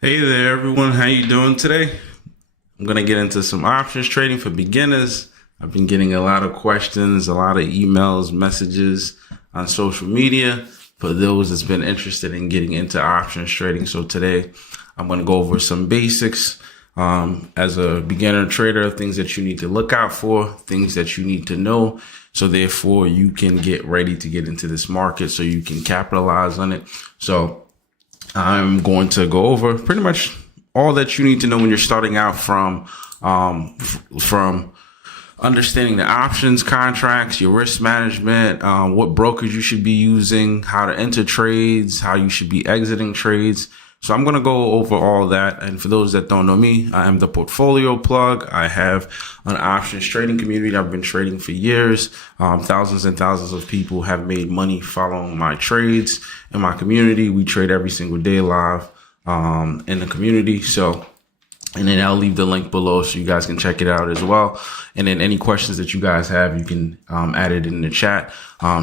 Hey there, everyone. How you doing today? I'm going to get into some options trading for beginners. I've been getting a lot of questions, a lot of emails, messages on social media for those that's been interested in getting into options trading. So today I'm going to go over some basics as a beginner trader, things that you need to look out for, things that you need to know. So therefore you can get ready to get into this market so you can capitalize on it. So I'm going to go over pretty much all that you need to know when you're starting out from understanding the options contracts, your risk management, what brokers you should be using, how to enter trades, how you should be exiting trades. So I'm going to go over all that. And for those that don't know me, I am the portfolio plug. I have an options trading community. I've been trading for years. Thousands and thousands of people have made money following my trades in my community. We trade every single day live in the community. And then I'll leave the link below so you guys can check it out as well. And then any questions that you guys have, you can add it in the chat.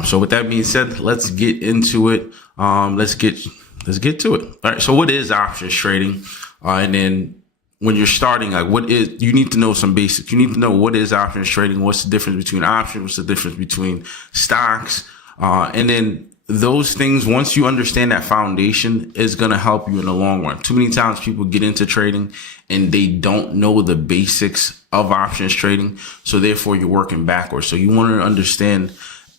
So with that being said, let's get into it. Let's get to it. All right. So what is options trading? And then when you're starting, you need to know some basics. You need to know what is options trading. What's the difference between options? What's the difference between stocks? And then those things, once you understand that foundation, is going to help you in the long run. Too many times people get into trading and they don't know the basics of options trading. So therefore you're working backwards. So you want to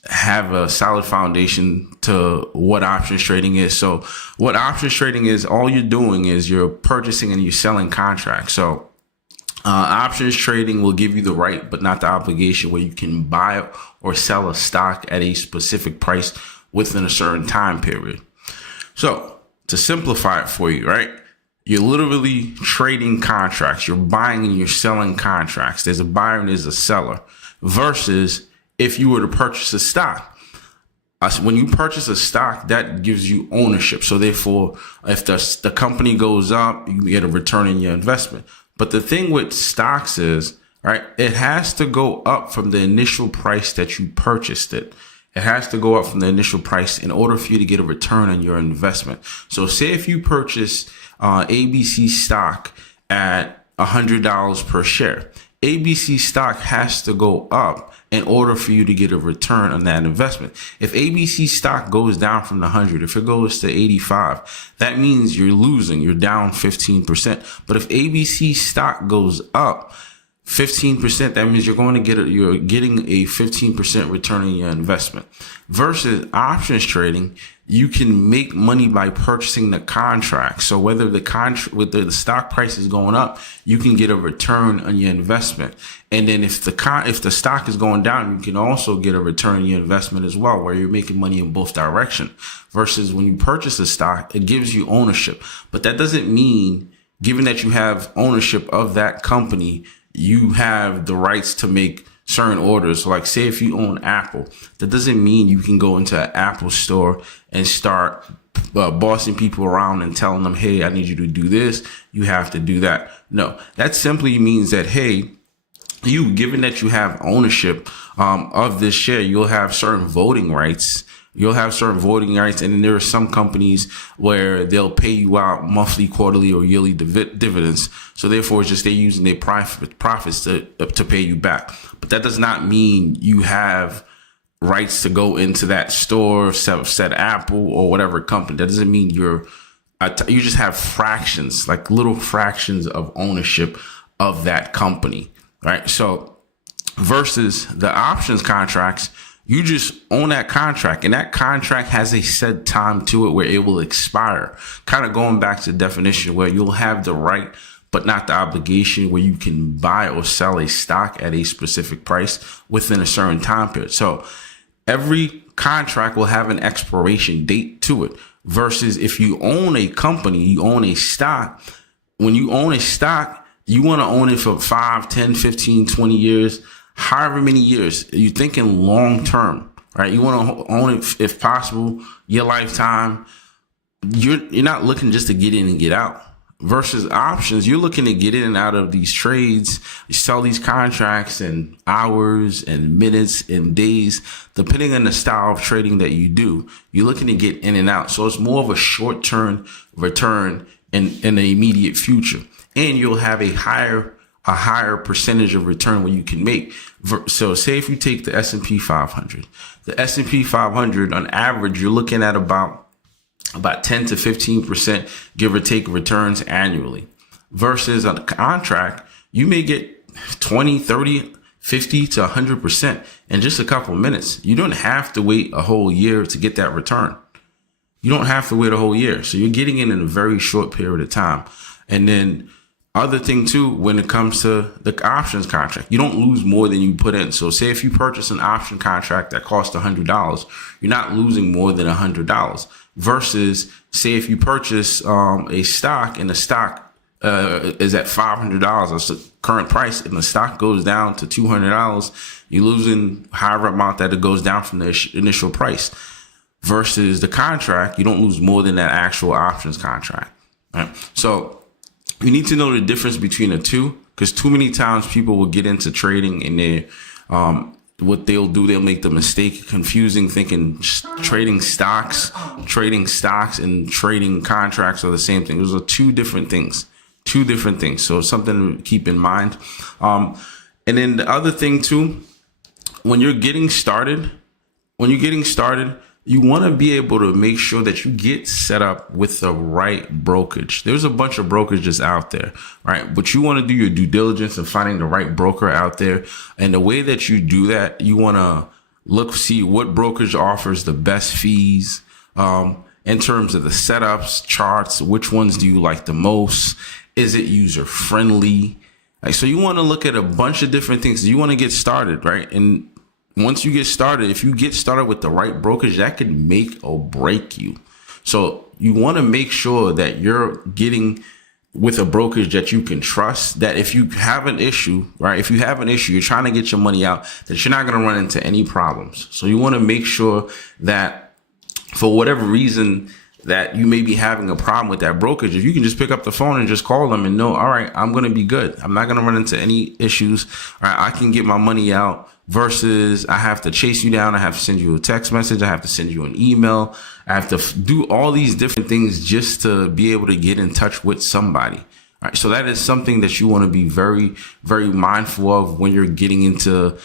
have a solid foundation to what options trading is. So what options trading is, all you're doing is you're purchasing and you're selling contracts. So options trading will give you the right, but not the obligation, where you can buy or sell a stock at a specific price within a certain time period. So to simplify it for you, right? You're literally trading contracts. You're buying and you're selling contracts. There's a buyer and there's a seller, versus if you were to purchase a stock. When you purchase a stock, that gives you ownership. So therefore, if the company goes up, you get a return in your investment. But the thing with stocks is, right, it has to go up from the initial price that you purchased it. It has to go up from the initial price in order for you to get a return on your investment. So say if you purchase ABC stock at $100 per share, ABC stock has to go up in order for you to get a return on that investment. If ABC stock goes down from the 100, if it goes to 85, that means you're losing. You're down 15%. But if ABC stock goes up 15%, that means you're getting a 15% return on your investment. Versus options trading, you can make money by purchasing the contract. So whether the stock price is going up, you can get a return on your investment. And then if the stock is going down, you can also get a return on your investment as well, where you're making money in both directions. Versus when you purchase a stock, it gives you ownership. But that doesn't mean, given that you have ownership of that company, you have the rights to make certain orders. So like, say if you own Apple, that doesn't mean you can go into an Apple store and start bossing people around and telling them, hey, I need you to do this, you have to do that. No, that simply means that, hey, given that you have ownership of this share, you'll have certain voting rights. And then there are some companies where they'll pay you out monthly, quarterly, or yearly dividends. So therefore, it's just they're using their profits to pay you back. But that does not mean you have rights to go into that store, said Apple or whatever company. That doesn't mean you just have fractions, like little fractions of ownership of that company, right? So versus the options contracts, you just own that contract, and that contract has a set time to it where it will expire. Kind of going back to the definition, where you'll have the right but not the obligation, where you can buy or sell a stock at a specific price within a certain time period. So every contract will have an expiration date to it. Versus if you own a company, you own a stock. When you own a stock, you want to own it for 5, 10, 15, 20 years. However many years, you're thinking long term, right? You want to own it, if possible, your lifetime. You're not looking just to get in and get out. Versus options, you're looking to get in and out of these trades. You sell these contracts in hours and minutes and days, depending on the style of trading that you do. You're looking to get in and out. So it's more of a short-term return in the immediate future, and you'll have a higher percentage of return what you can make. So say if you take the S&P 500, the S&P 500 on average, you're looking at about 10 to 15%, give or take, returns annually, versus on a contract, you may get 20, 30, 50 to 100% in just a couple of minutes. You don't have to wait a whole year to get that return. You don't have to wait a whole year. So you're getting it in a very short period of time. And then other thing too, when it comes to the options contract, you don't lose more than you put in. So say if you purchase an option contract that costs $100, you're not losing more than $100, versus say if you purchase a stock and the stock is at $500, that's the current price, and the stock goes down to $200, you're losing however amount that it goes down from the initial price. Versus the contract, you don't lose more than that actual options contract. Right? So you need to know the difference between the two, because too many times people will get into trading and they what they'll do, they'll make the mistake of confusing, thinking trading stocks and trading contracts are the same thing. Those are two different things. So it's something to keep in mind. And then the other thing too, when you're getting started, you want to be able to make sure that you get set up with the right brokerage. There's a bunch of brokerages out there, right? But you want to do your due diligence and finding the right broker out there. And the way that you do that, you want to see what brokerage offers the best fees, in terms of the setups, charts, which ones do you like the most? Is it user friendly? So you want to look at a bunch of different things. You want to get started, right? And once you get started, if you get started with the right brokerage, that could make or break you. So you want to make sure that you're getting with a brokerage that you can trust, that if you have an issue, right? If you have an issue, you're trying to get your money out, that you're not going to run into any problems. So you want to make sure that for whatever reason that you may be having a problem with that brokerage, if you can just pick up the phone and just call them and know, all right, I'm going to be good. I'm not going to run into any issues. All right, I can get my money out. Versus I have to chase you down. I have to send you a text message. I have to send you an email. I have to do all these different things just to be able to get in touch with somebody. All right. So that is something that you want to be very, very mindful of when you're getting into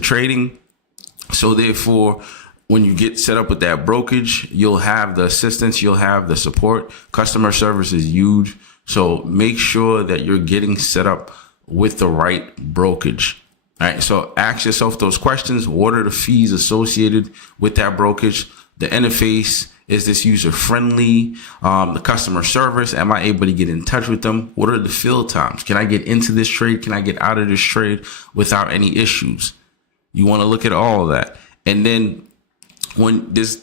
trading. So therefore, when you get set up with that brokerage, you'll have the assistance, you'll have the support. Customer service is huge. So make sure that you're getting set up with the right brokerage. All right, so ask yourself those questions. What are the fees associated with that brokerage? The interface, is this user friendly? The customer service, am I able to get in touch with them? What are the fill times? Can I get into this trade? Can I get out of this trade without any issues? You want to look at all of that. And then when there's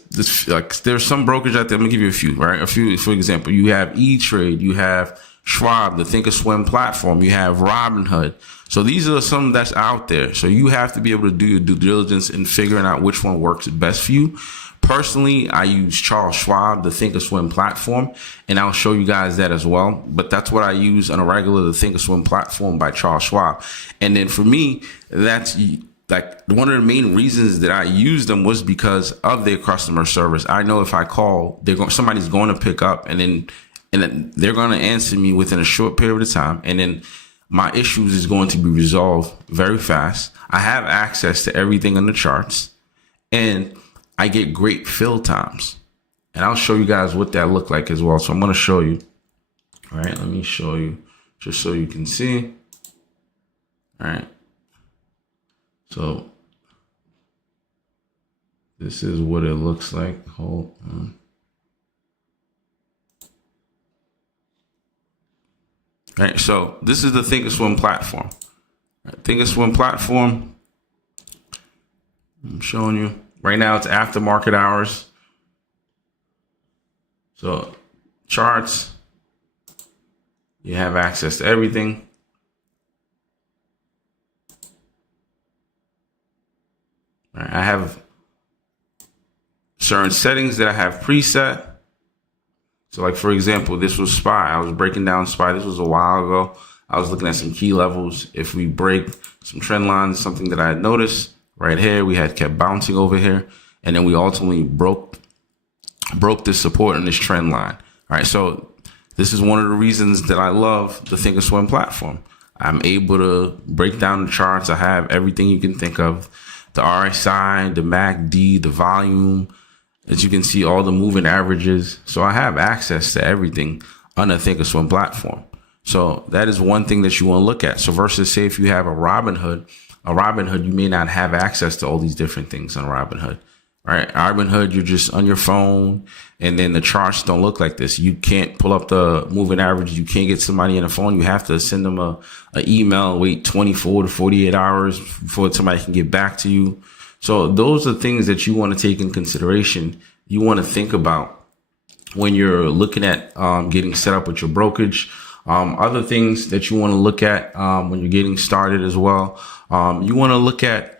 some brokerage out there, I'm gonna give you a few, right? A few, for example, you have E-Trade, you have Schwab, the Thinkorswim platform, you have Robinhood. So these are some that's out there. So you have to be able to do your due diligence in figuring out which one works best for you. Personally, I use Charles Schwab, the Thinkorswim platform, and I'll show you guys that as well. But that's what I use on a regular, the Thinkorswim platform by Charles Schwab. And then for me, that's like one of the main reasons that I use them was because of their customer service. I know if I call, somebody's going to pick up, and then they're going to answer me within a short period of time. And then my issues is going to be resolved very fast. I have access to everything on the charts, and I get great fill times. And I'll show you guys what that look like as well. So I'm going to show you. All right, let me show you just so you can see. All right. So this is what it looks like. Hold on. All right, so this is the Thinkorswim platform. Thinkorswim platform. I'm showing you right now. It's after market hours. So charts. You have access to everything. All right, I have certain settings that I have preset. So like, for example, this was SPY. I was breaking down SPY. This was a while ago. I was looking at some key levels. If we break some trend lines, something that I had noticed right here, we had kept bouncing over here. And then we ultimately broke this support in this trend line. All right. So This is one of the reasons that I love the Thinkorswim platform. I'm able to break down the charts. I have everything you can think of, the RSI, the MACD, the volume. As you can see, all the moving averages. So I have access to everything on the Thinkorswim platform. So that is one thing that you want to look at. So versus say if you have a Robinhood, you may not have access to all these different things on Robinhood. Right? Robinhood, you're just on your phone, and then the charts don't look like this. You can't pull up the moving average. You can't get somebody on the phone. You have to send them a email, wait 24 to 48 hours before somebody can get back to you. So those are things that you want to take in consideration. You want to think about when you're looking at getting set up with your brokerage. Other things that you want to look at when you're getting started as well. You want to look at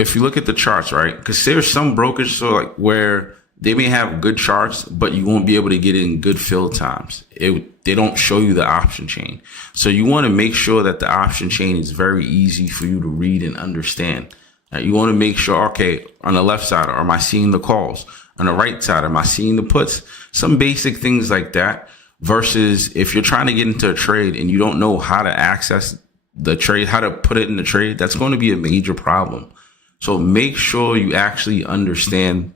if you look at the charts, right? Because there's some brokerage where they may have good charts, but you won't be able to get in good fill times. They don't show you the option chain. So you want to make sure that the option chain is very easy for you to read and understand. You want to make sure, okay, on the left side, am I seeing the calls? On the right side, am I seeing the puts? Some basic things like that. Versus if you're trying to get into a trade and you don't know how to access the trade, how to put it in the trade, that's going to be a major problem. So make sure you actually understand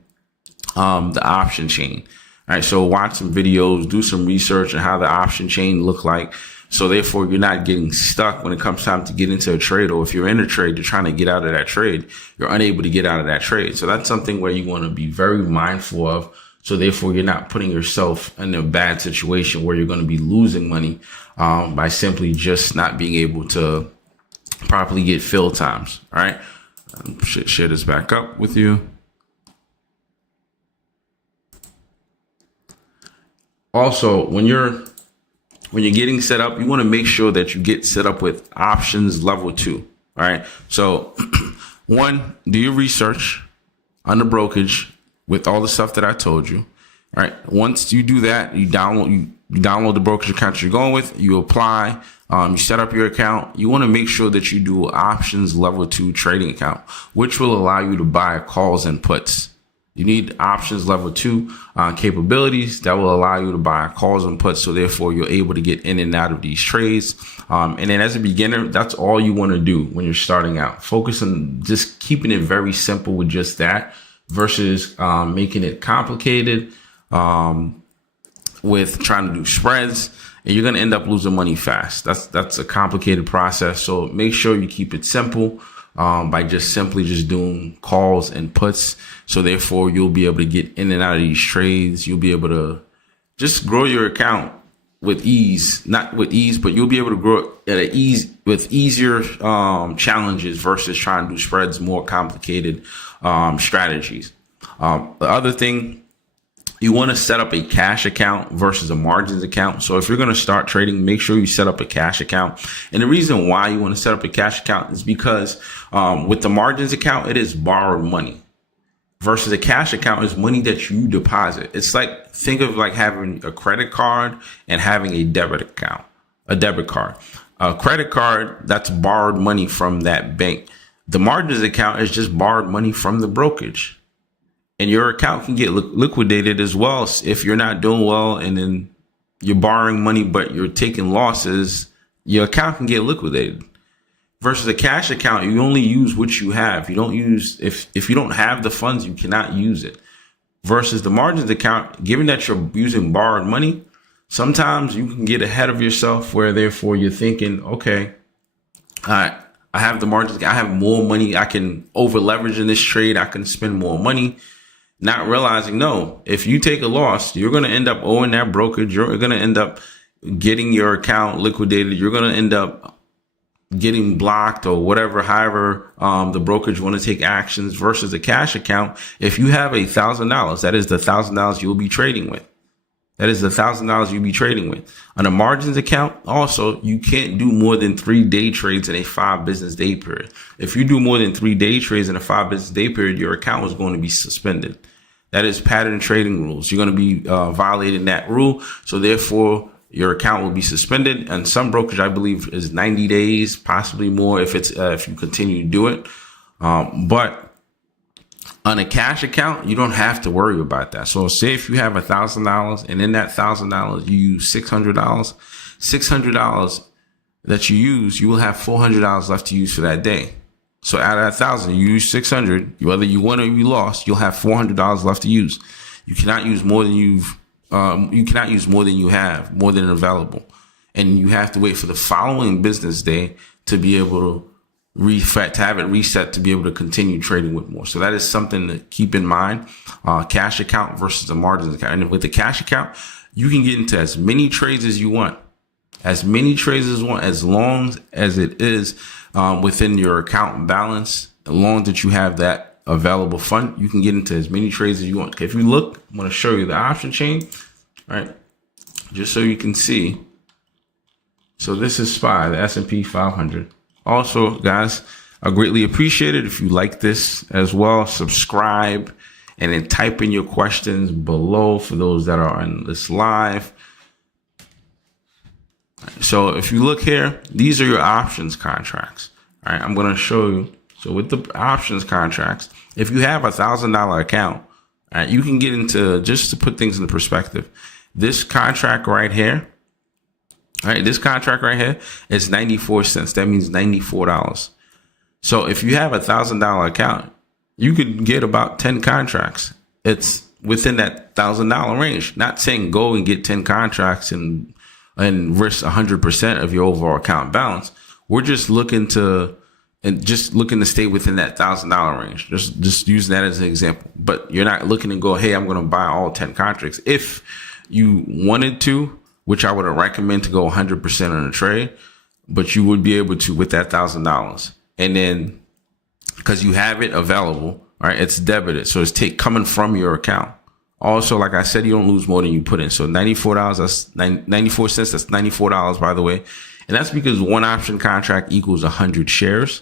the option chain. All right. So watch some videos, do some research on how the option chain look like. So therefore, you're not getting stuck when it comes time to get into a trade. Or if you're in a trade, you're trying to get out of that trade, you're unable to get out of that trade. So that's something where you want to be very mindful of. So therefore, you're not putting yourself in a bad situation where you're going to be losing money by simply just not being able to properly get fill times. All right. Share this back up with you. Also, when you're getting set up, you want to make sure that you get set up with options level 2. All right. So 1, do your research on the brokerage with all the stuff that I told you. All right. Once you do that, you download the brokerage account you're going with, you apply, you set up your account. You want to make sure that you do options level 2 trading account, which will allow you to buy calls and puts. You need options level 2 capabilities that will allow you to buy calls and puts. So therefore, you're able to get in and out of these trades. And then as a beginner, that's all you want to do when you're starting out. Focus on just keeping it very simple with just that versus making it complicated with trying to do spreads. And you're going to end up losing money fast. That's a complicated process. So make sure you keep it simple by just simply doing calls and puts. So therefore, you'll be able to get in and out of these trades. You'll be able to just grow your account with ease, not with ease, but you'll be able to grow at ease with easier challenges versus trying to do spreads, more complicated strategies. The other thing, you want to set up a cash account versus a margins account. So if you're going to start trading, make sure you set up a cash account. And the reason why you want to set up a cash account is because with the margins account, it is borrowed money versus a cash account is money that you deposit. It's like, think of like having a credit card and having a debit card. A credit card, that's borrowed money from that bank. The margins account is just borrowed money from the brokerage. And your account can get liquidated as well if you're not doing well and then you're borrowing money, but you're taking losses. Your account can get liquidated. Versus a cash account, you only use what you have. You don't use, if you don't have the funds, you cannot use it. Versus the margins account, given that you're using borrowed money, sometimes you can get ahead of yourself where therefore you're thinking, okay, I have the margins, I have more money, I can over leverage in this trade, I can spend more money. Not realizing, no, if you take a loss, you're going to end up owing that brokerage. You're going to end up getting your account liquidated. You're going to end up getting blocked or whatever, however, the brokerage want to take actions versus a cash account. If you have $1,000, that is the $1,000 you'll be trading with. That is the $1,000 you'll be trading with. On a margins account, also, you can't do more than 3 day trades in a 5 business day period. If you do more than 3 day trades in a 5 business day period, your account is going to be suspended. That is pattern trading rules. You're going to be violating that rule. So therefore, your account will be suspended. And some brokerage, I believe, is 90 days, possibly more if you continue to do it. But On a cash account, you don't have to worry about that. So say if you have $1,000 and in that $1,000 you use $600 that you use, you will have $400 left to use for that day. So out of that 1,000, you use 600. Whether you won or you lost, you'll have $400 left to use. You cannot use more than you have, more than available, and you have to wait for the following business day to be able to have it reset to be able to continue trading with more. So that is something to keep in mind. Cash account versus the margins account. And with the cash account, you can get into as many trades as you want. As many trades as you want, as long as it is within your account balance, as long as you have that available fund, you can get into as many trades as you want. Okay, if you look, I'm going to show you the option chain, right? Just so you can see. So this is SPY, the S&P 500. Also, guys, I greatly appreciate it if you like this as well. Subscribe and then type in your questions below for those that are on this live. So if you look here, these are your options contracts. All right, I'm going to show you. So with the options contracts, if you have $1,000 account, all right, you can get into, just to put things into perspective, this contract right here. All right, this contract right here is 94 cents. That means $94. So if you have $1,000 account, you could get about 10 contracts. It's within that $1,000 range. Not saying go and get 10 contracts and risk 100% of your overall account balance. We're just looking to stay within that $1,000 range. Just use that as an example. But you're not looking to go, hey, I'm going to buy all 10 contracts. If you wanted to, which I would recommend to go 100% on a trade, but you would be able to with that $1,000. And then because you have it available, right, it's debited. So it's coming from your account. Also, like I said, you don't lose more than you put in. So $94, that's 94 cents. That's $94, by the way. And that's because one option contract equals 100 shares.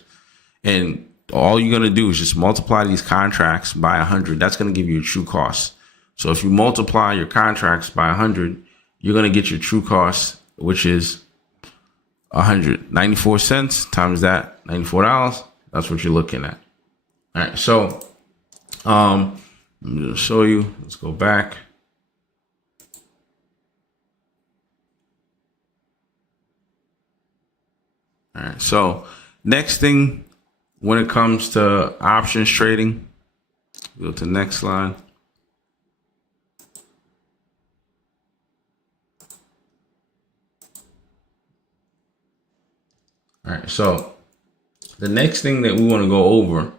And all you're going to do is just multiply these contracts by 100. That's going to give you a true cost. So if you multiply your contracts by 100, you're going to get your true cost, which is 194 cents times that, $94. That's what you're looking at. All right. So, I'm going to show you. Let's go back. All right. So next thing, when it comes to options trading, go to the next slide. All right. So the next thing that we want to go over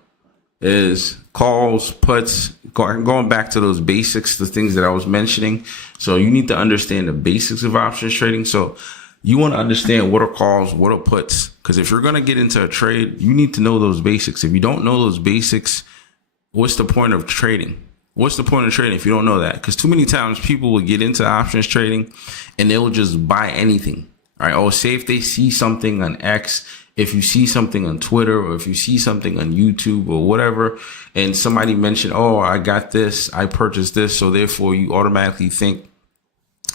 is calls, puts, going back to those basics, the things that I was mentioning. So you need to understand the basics of options trading. So you want to understand what are calls, what are puts, because if you're going to get into a trade, you need to know those basics. If you don't know those basics, what's the point of trading? What's the point of trading if you don't know that? Because too many times people will get into options trading and they'll just buy anything. All right. Or say if they see something on X, if you see something on Twitter, or if you see something on YouTube or whatever, and somebody mentioned, oh, I got this, I purchased this. So therefore you automatically think,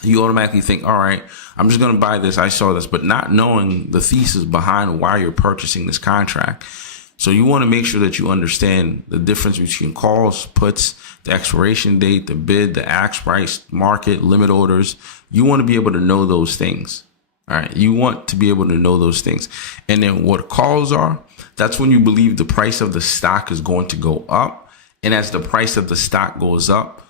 all right, I'm just going to buy this. I saw this, but not knowing the thesis behind why you're purchasing this contract. So you want to make sure that you understand the difference between calls, puts, the expiration date, the bid, the ask price, market, limit orders. You want to be able to know those things. All right. You want to be able to know those things. And then what calls are, that's when you believe the price of the stock is going to go up. And as the price of the stock goes up,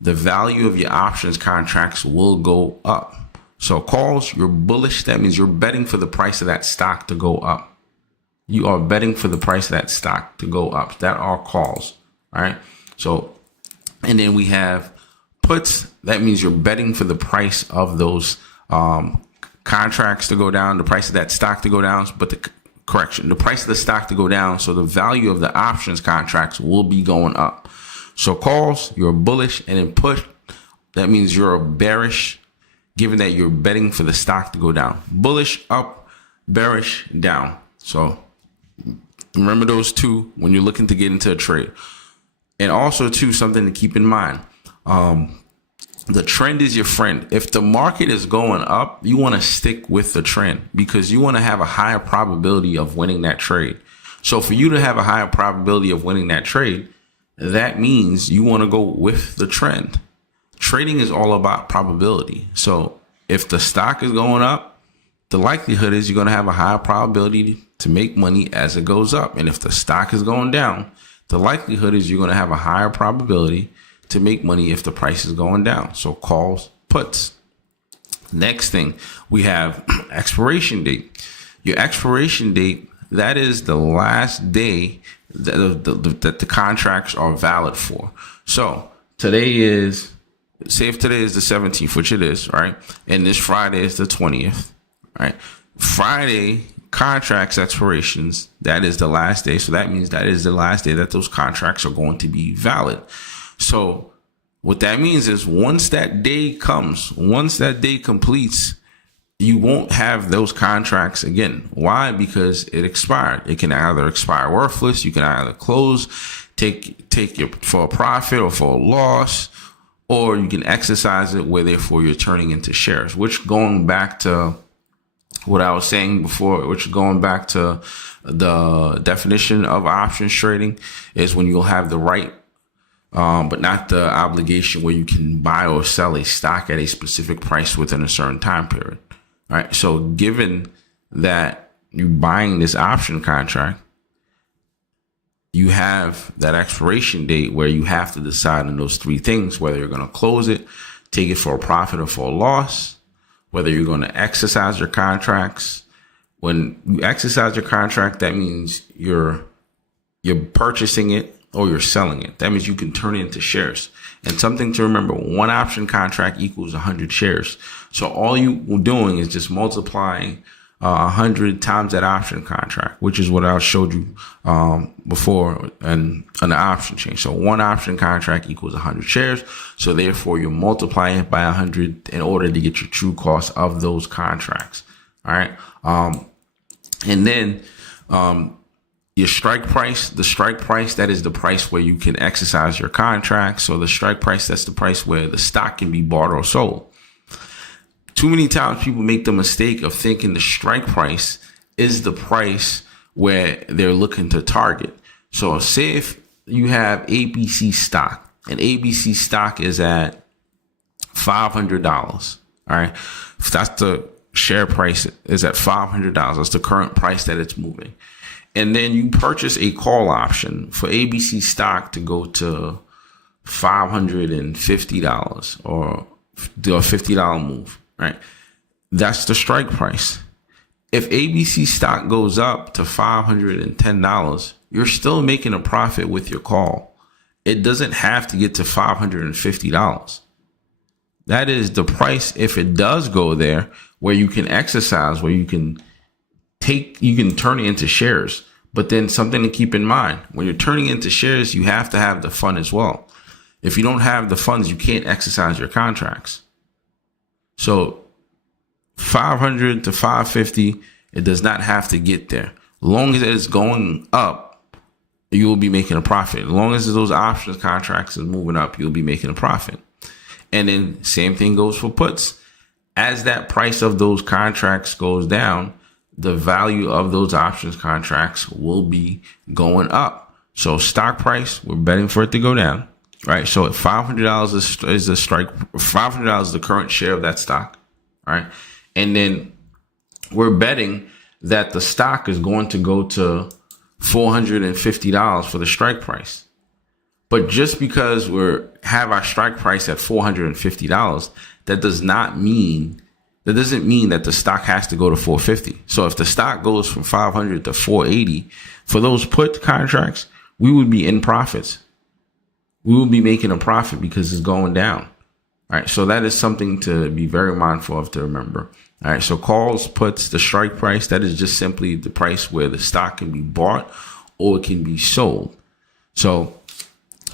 the value of your options contracts will go up. So calls, you're bullish. That means you're betting for the price of that stock to go up. You are betting for the price of that stock to go up. That are calls. All right. So, and then we have puts. That means you're betting for the price of those contracts to go down, the price of that stock to go down, but the price of the stock to go down. So the value of the options contracts will be going up. So calls, you're bullish, and then put, that means you're bearish, given that you're betting for the stock to go down. Bullish, up, bearish, down. So remember those two when you're looking to get into a trade. And also, too, something to keep in mind. The trend is your friend. If the market is going up, you want to stick with the trend because you want to have a higher probability of winning that trade. So for you to have a higher probability of winning that trade, that means you want to go with the trend. Trading is all about probability. So if the stock is going up, the likelihood is you're going to have a higher probability to make money as it goes up. And if the stock is going down, the likelihood is you're going to have a higher probability to make money if the price is going down. So calls, puts. Next thing, we have expiration date. Your expiration date, that is the last day that the contracts are valid for. So today is, say if today is the 17th, which it is, right? And this Friday is the 20th, right? Friday contracts expirations, that is the last day. So that means that is the last day that those contracts are going to be valid. So what that means is once that day comes, once that day completes, you won't have those contracts again. Why? Because it expired. It can either expire worthless. You can either close, take it for a profit or for a loss, or you can exercise it where therefore you're turning into shares, which going back to what I was saying before, which going back to the definition of options trading is when you'll have the right, but not the obligation where you can buy or sell a stock at a specific price within a certain time period. All right. So given that you're buying this option contract, you have that expiration date where you have to decide on those three things, whether you're going to close it, take it for a profit or for a loss, whether you're going to exercise your contracts. When you exercise your contract, that means you're purchasing it or you're selling it. That means you can turn it into shares. And something to remember, one option contract equals 100 shares. So all you were doing is just multiplying 100 times that option contract, which is what I showed you before and on the option chain. So one option contract equals 100 shares. So therefore you're multiplying it by 100 in order to get your true cost of those contracts. All right. And then your strike price, the strike price, that is the price where you can exercise your contract. So the strike price, that's the price where the stock can be bought or sold. Too many times people make the mistake of thinking the strike price is the price where they're looking to target. So say if you have ABC stock and ABC stock is at $500. All right. If that's the share price is at $500. That's the current price that it's moving. And then you purchase a call option for ABC stock to go to $550 or do a $50 move, right? That's the strike price. If ABC stock goes up to $510, you're still making a profit with your call. It doesn't have to get to $550. That is the price if it does go there where you can exercise, where you can turn it into shares. But then something to keep in mind, when you're turning into shares, you have to have the fund as well. If you don't have the funds, you can't exercise your contracts. So 500 to 550, it does not have to get there. As long as it's going up, you will be making a profit. As long as those options contracts is moving up, you'll be making a profit. And then same thing goes for puts. As that price of those contracts goes down, the value of those options contracts will be going up. So stock price, we're betting for it to go down, right? So if $500 is the strike, $500 is the current share of that stock, right? And then we're betting that the stock is going to go to $450 for the strike price. But just because we have our strike price at $450, that doesn't mean that the stock has to go to 450. So if the stock goes from 500 to 480 for those put contracts, we would be in profits. We will be making a profit because it's going down. All right. So that is something to be very mindful of, to remember. All right. So calls, puts, the strike price, that is just simply the price where the stock can be bought or it can be sold. So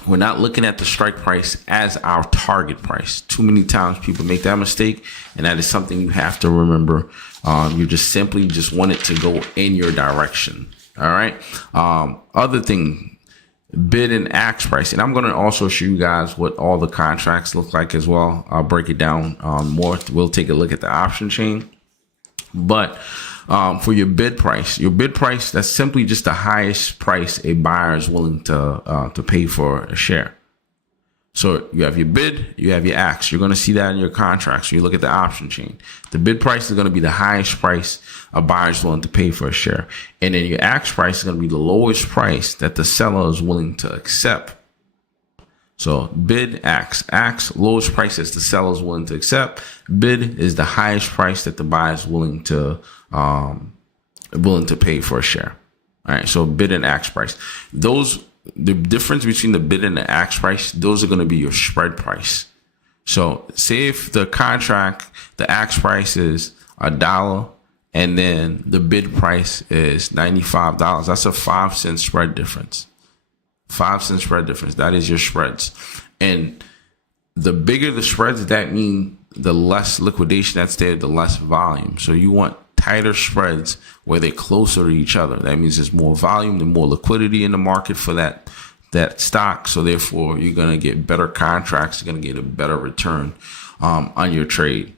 we're not looking at the strike price as our target price. Too many times people make that mistake, and that is something you have to remember. You just simply want it to go in your direction. All right. Other thing, bid and ask price. And I'm going to also show you guys what all the contracts look like as well. I'll break it down more. We'll take a look at the option chain. But For your bid price, that's simply just the highest price a buyer is willing to pay for a share. So you have your bid, you have your ask. You're going to see that in your contracts. So you look at the option chain. The bid price is going to be the highest price a buyer is willing to pay for a share. And then your ask price is going to be the lowest price that the seller is willing to accept. So bid, ask, lowest price that the seller is willing to accept. Bid is the highest price that the buyer is willing to pay for a share. All right. So bid and ask price. The difference between the bid and the ask price, those are going to be your spread price. So say if the contract, the ask price is $1 and then the bid price is $95. That's a 5-cent spread difference. 5-cent spread difference. That is your spreads. And the bigger the spreads, that mean the less liquidation that's there, the less volume. So you want tighter spreads where they're closer to each other. That means there's more volume, there's more liquidity in the market for that stock. So therefore, you're going to get better contracts. You're going to get a better return on your trade.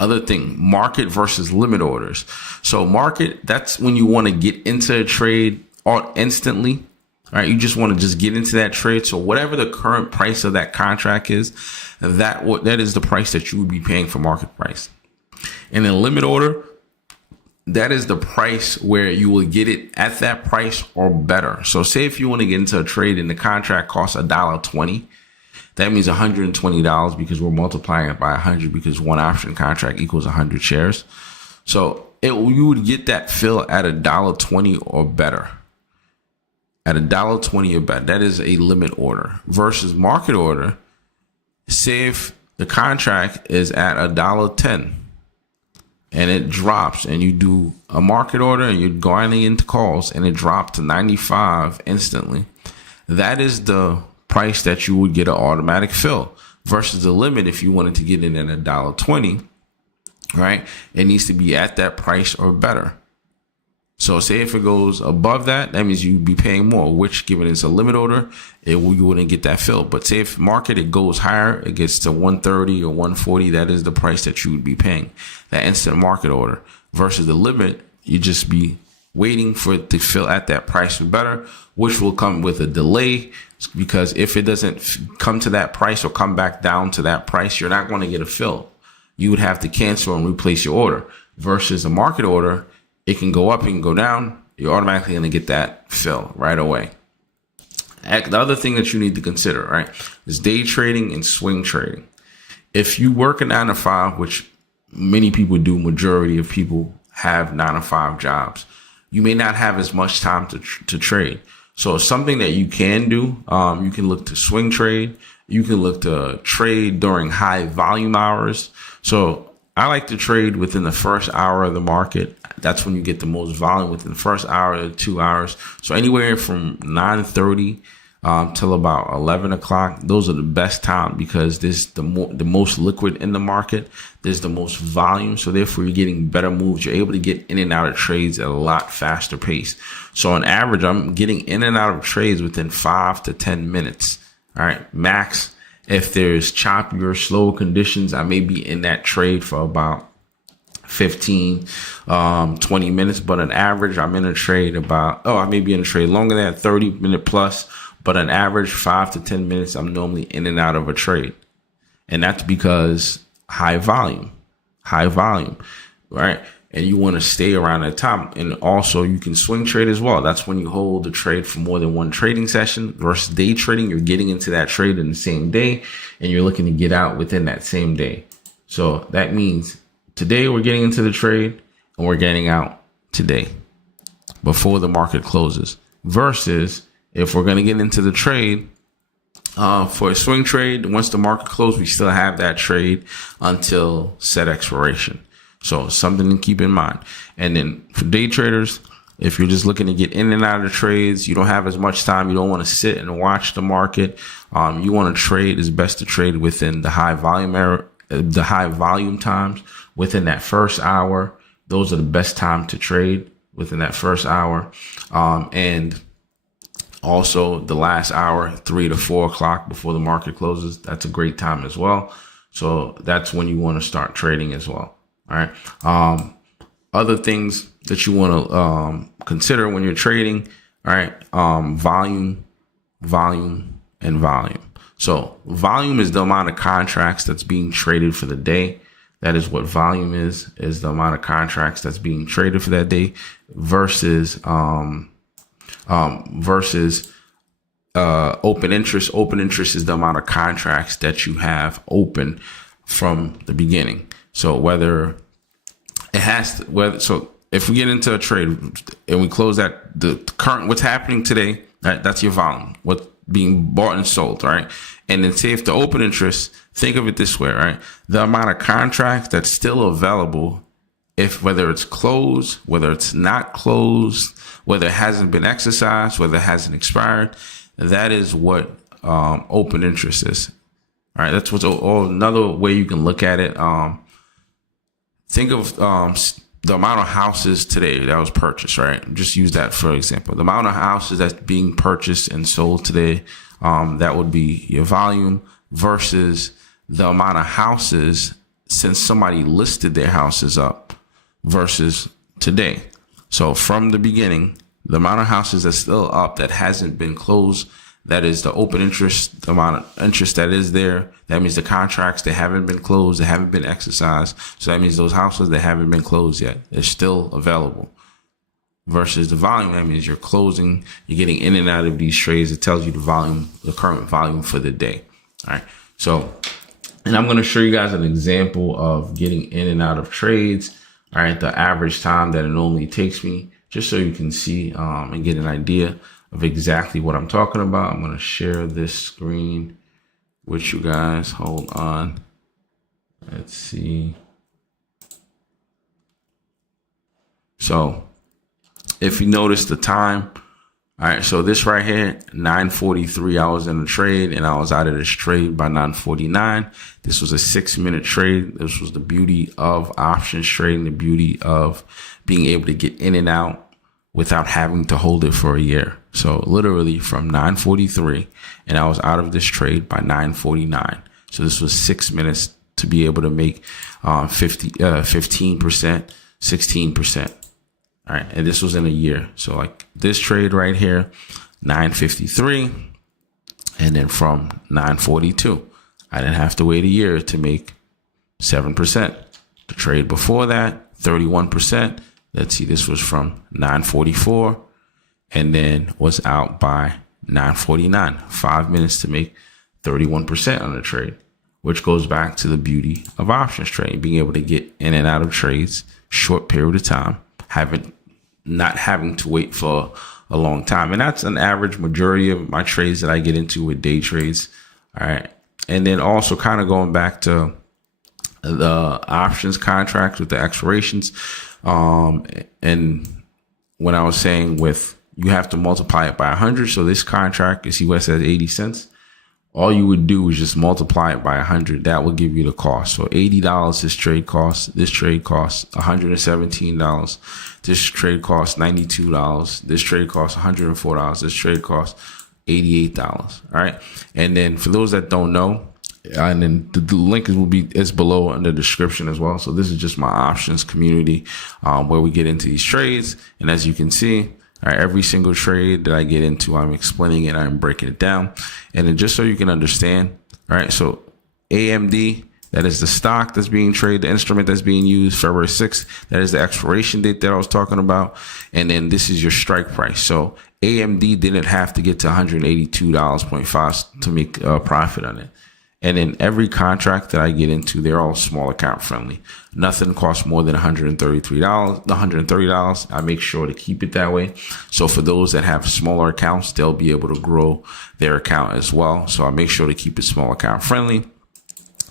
Other thing, market versus limit orders. So market, that's when you want to get into a trade instantly. All right, you just want to just get into that trade. So whatever the current price of that contract is, that is the price that you would be paying for market price. And then limit order, that is the price where you will get it at that price or better. So say if you want to get into a trade and the contract costs $1.20, that means $120 because we're multiplying it by 100 because one option contract equals 100 shares. So you would get that fill at $1.20 or better. At $1.20 or better. That is a limit order versus market order. Say if the contract is at $1.10 and it drops and you do a market order and you're going into calls and it dropped to 95 instantly. That is the price that you would get an automatic fill versus the limit. If you wanted to get in at $1.20, right? It needs to be at that price or better. So say if it goes above that, that means you'd be paying more, which given it's a limit order, you wouldn't get that fill. But say if market, it goes higher, it gets to 130 or 140, that is the price that you would be paying, that instant market order versus the limit. You just be waiting for it to fill at that price or better, which will come with a delay because if it doesn't come to that price or come back down to that price, you're not going to get a fill. You would have to cancel and replace your order versus a market order. It can go up, it can go down. You're automatically going to get that fill right away. The other thing that you need to consider, right, is day trading and swing trading. If you work a 9 to 5, which many people do, majority of people have 9 to 5 jobs, you may not have as much time to trade. So something that you can do, you can look to swing trade. You can look to trade during high volume hours. So I like to trade within the first hour of the market. That's when you get the most volume, within the first hour to 2 hours. So anywhere from 9:30 till about 11 o'clock, those are the best time because there's the most liquid in the market. There's the most volume. So therefore, you're getting better moves. You're able to get in and out of trades at a lot faster pace. So on average, I'm getting in and out of trades within 5 to 10 minutes. All right, max. If there's choppy or slow conditions, I may be in that trade for about 15, 20 minutes. But on average, I'm in a trade I may be in a trade longer than that, 30-minute plus. But on average, 5 to 10 minutes, I'm normally in and out of a trade. And that's because high volume, right? And you want to stay around that time. And also you can swing trade as well. That's when you hold the trade for more than one trading session versus day trading. You're getting into that trade in the same day and you're looking to get out within that same day. So that means today we're getting into the trade and we're getting out today before the market closes versus if we're going to get into the trade for a swing trade, once the market closes, we still have that trade until set expiration. So something to keep in mind. And then for day traders, if you're just looking to get in and out of trades, you don't have as much time. You don't want to sit and watch the market. You want to trade. It's best to trade within the high volume times within that first hour. Those are the best time to trade within that first hour. And also the last hour, 3 to 4 o'clock before the market closes. That's a great time as well. So that's when you want to start trading as well. All right. Other things that you want to consider when you're trading, all right, volume, and volume. So volume is the amount of contracts that's being traded for the day. That is what volume is the amount of contracts that's being traded for that day versus open interest. Open interest is the amount of contracts that you have open from the beginning. So whether it has to, so if we get into a trade and we close that, the current, what's happening today, that's your volume, what's being bought and sold, right? And then say if the open interest, think of it this way, right? The amount of contracts that's still available, if whether it's closed, whether it's not closed, whether it hasn't been exercised, whether it hasn't expired, that is what open interest is. All right, that's what's another way you can look at it. Think of the amount of houses today that was purchased, right? Just use that for example. The amount of houses that's being purchased and sold today, that would be your volume versus the amount of houses since somebody listed their houses up versus today. So from the beginning, the amount of houses that's still up that hasn't been closed, that is the open interest, the amount of interest that is there. That means the contracts that haven't been closed, that haven't been exercised. So that means those houses that haven't been closed yet, they're still available. Versus the volume, that means you're closing, you're getting in and out of these trades. It tells you the volume, the current volume for the day. All right. So, and I'm going to show you guys an example of getting in and out of trades. All right. The average time that it normally takes me, just so you can see and get an idea of exactly what I'm talking about. I'm going to share this screen with you guys. Hold on. Let's see. So if you notice the time, all right, so this right here, 9:43, I was in the trade and I was out of this trade by 9:49. This was a 6-minute trade. This was the beauty of options trading, the beauty of being able to get in and out without having to hold it for a year. So literally from 9:43 and I was out of this trade by 9:49. So this was 6 minutes to be able to make 15%, 16%. All right. And this was in a year. So like this trade right here, 9:53. And then from 9:42, I didn't have to wait a year to make 7%. The trade before that, 31%. Let's see, this was from 9:44 and then was out by 9:49. 5 minutes to make 31% on the trade, which goes back to the beauty of options trading, being able to get in and out of trades, short period of time, not having to wait for a long time. And that's an average majority of my trades that I get into with day trades. All right. And then also kind of going back to the options contracts with the expirations. And when I was saying you have to multiply it by 100. So this contract, you see what it says 80 cents. All you would do is just multiply it by 100. That will give you the cost. So $80 this trade costs. This trade costs $117. This trade costs $92. This trade costs $104. This trade costs $88. All right. And then for those that don't know, and then the link is below in the description as well. So this is just my options community where we get into these trades. And as you can see, all right, every single trade that I get into, I'm explaining it, I'm breaking it down. And then just so you can understand, all right, so AMD, that is the stock that's being traded, the instrument that's being used, February 6th. That is the expiration date that I was talking about. And then this is your strike price. So AMD didn't have to get to $182.5 to make a profit on it. And in every contract that I get into, they're all small account friendly. Nothing costs more than $130. I make sure to keep it that way. So for those that have smaller accounts, they'll be able to grow their account as well. So I make sure to keep it small account friendly.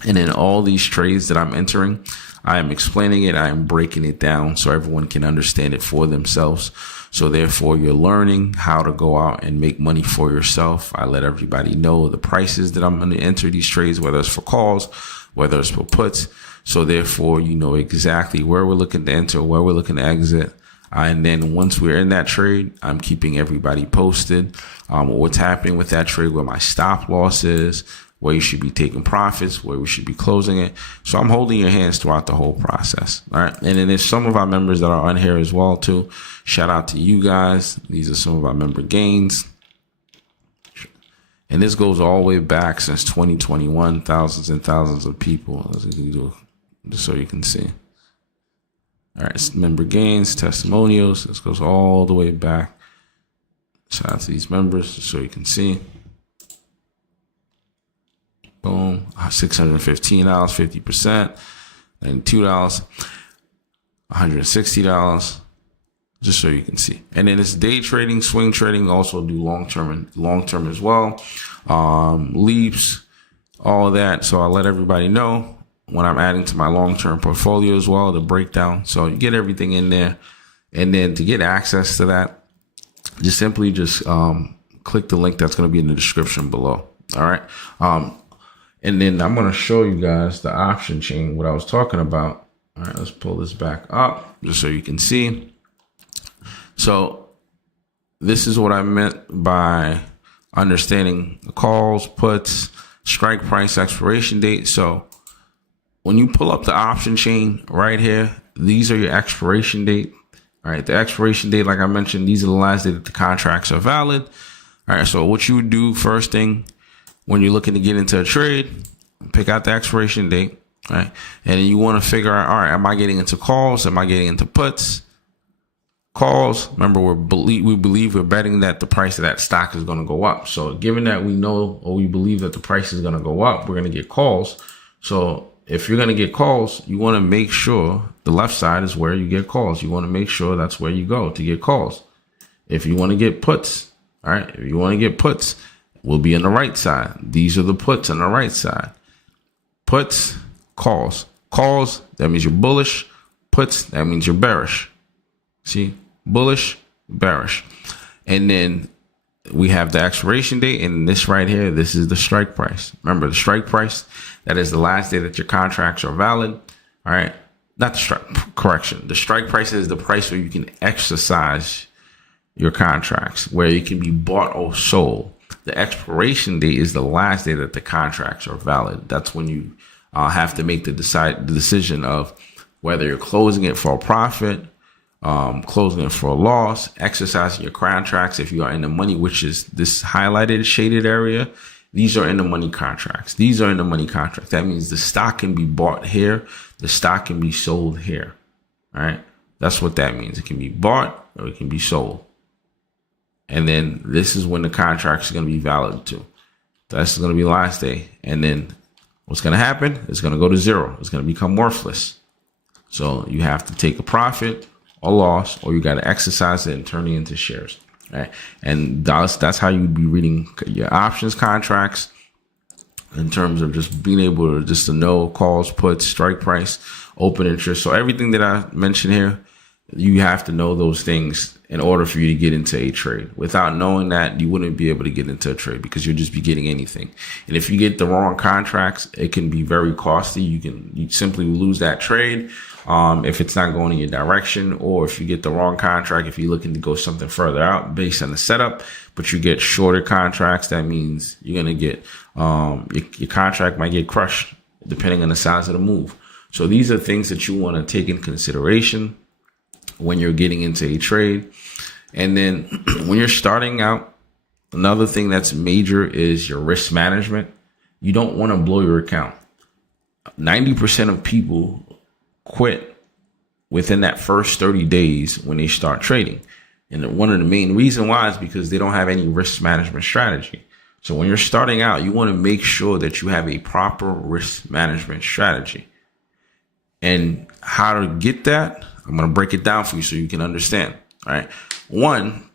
And in all these trades that I'm entering, I am explaining it. I am breaking it down so everyone can understand it for themselves. So therefore, you're learning how to go out and make money for yourself. I let everybody know the prices that I'm going to enter these trades, whether it's for calls, whether it's for puts. So therefore, you know exactly where we're looking to enter, where we're looking to exit. And then once we're in that trade, I'm keeping everybody posted on what's happening with that trade, where my stop loss is, where you should be taking profits, where we should be closing it. So I'm holding your hands throughout the whole process. All right. And then there's some of our members that are on here as well too. Shout out to you guys. These are some of our member gains. And this goes all the way back since 2021, thousands and thousands of people, just so you can see. All right, member gains, testimonials. This goes all the way back. Shout out to these members, just so you can see. Boom, $615, 50%, $92, $160. Just so you can see. And then it's day trading, swing trading, also do long term as well. Leaps, all of that. So I'll let everybody know when I'm adding to my long-term portfolio as well, the breakdown. So you get everything in there. And then to get access to that, just simply click the link that's going to be in the description below. All right. And then I'm going to show you guys the option chain, what I was talking about. All right, let's pull this back up just so you can see. So this is what I meant by understanding the calls, puts, strike price, expiration date. So when you pull up the option chain right here, these are your expiration date. All right. The expiration date, like I mentioned, these are the last day that the contracts are valid. All right. So what you would do first thing when you're looking to get into a trade, pick out the expiration date. Right. And then you want to figure out, all right, am I getting into calls? Am I getting into puts? Calls, remember, we believe we're betting that the price of that stock is going to go up. So given that we know or we believe that the price is going to go up, we're going to get calls. So if you're going to get calls, you want to make sure the left side is where you get calls. You want to make sure that's where you go to get calls. If you want to get puts, all right, if you want to get puts, we'll be on the right side. These are the puts on the right side. Puts, calls. Calls, that means you're bullish. Puts, that means you're bearish. See, bullish, bearish. And then we have the expiration date, and this right here, this is the strike price. Remember, the strike price, that is the last day that your contracts are valid. All right. Not the strike, correction. The strike price is the price where you can exercise your contracts, where you can be bought or sold. The expiration date is the last day that the contracts are valid. That's when you have to make the decision of whether you're closing it for a profit, closing it for a loss, exercising your contracts. If you are in the money, which is this highlighted shaded area, these are in the money contracts. These are in the money contracts. That means the stock can be bought here. The stock can be sold here. All right. That's what that means. It can be bought or it can be sold. And then this is when the contract is going to be valid too. That's going to be last day. And then what's going to happen? It's going to go to zero. It's going to become worthless. So you have to take a profit, a loss, or you got to exercise it and turn it into shares. Right. And that's how you'd be reading your options contracts in terms of just being able to know calls, puts, strike price, open interest. So everything that I mentioned here, you have to know those things in order for you to get into a trade. Without knowing that, you wouldn't be able to get into a trade because you'll just be getting anything. And if you get the wrong contracts, it can be very costly. You simply lose that trade if it's not going in your direction, or if you get the wrong contract, if you're looking to go something further out based on the setup, but you get shorter contracts, that means you're going to get your contract might get crushed depending on the size of the move. So these are things that you want to take in consideration when you're getting into a trade. And then when you're starting out, another thing that's major is your risk management. You don't want to blow your account. 90% of people quit within that first 30 days when they start trading. And one of the main reasons why is because they don't have any risk management strategy. So when you're starting out, you want to make sure that you have a proper risk management strategy. And how to get that, I'm going to break it down for you so you can understand. All right. One,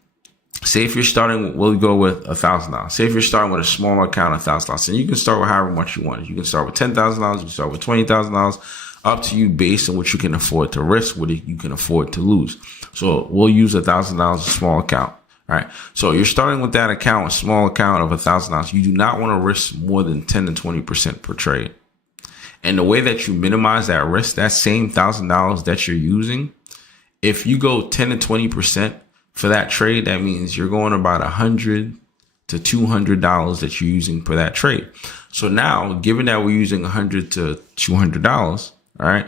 say if you're starting, we'll go with $1,000. Say if you're starting with a small account of $1,000, and you can start with however much you want. You can start with $10,000. You can start with $20,000. Up to you based on what you can afford to risk, what you can afford to lose. So we'll use $1,000, a small account. All right. So you're starting with that account, a small account of $1,000. You do not want to risk more than 10 to 20% per trade. And the way that you minimize that risk, that same $1,000 that you're using, if you go 10 to 20% for that trade, that means you're going about $100 to $200 that you're using for that trade. So now, given that we're using $100 to $200, all right,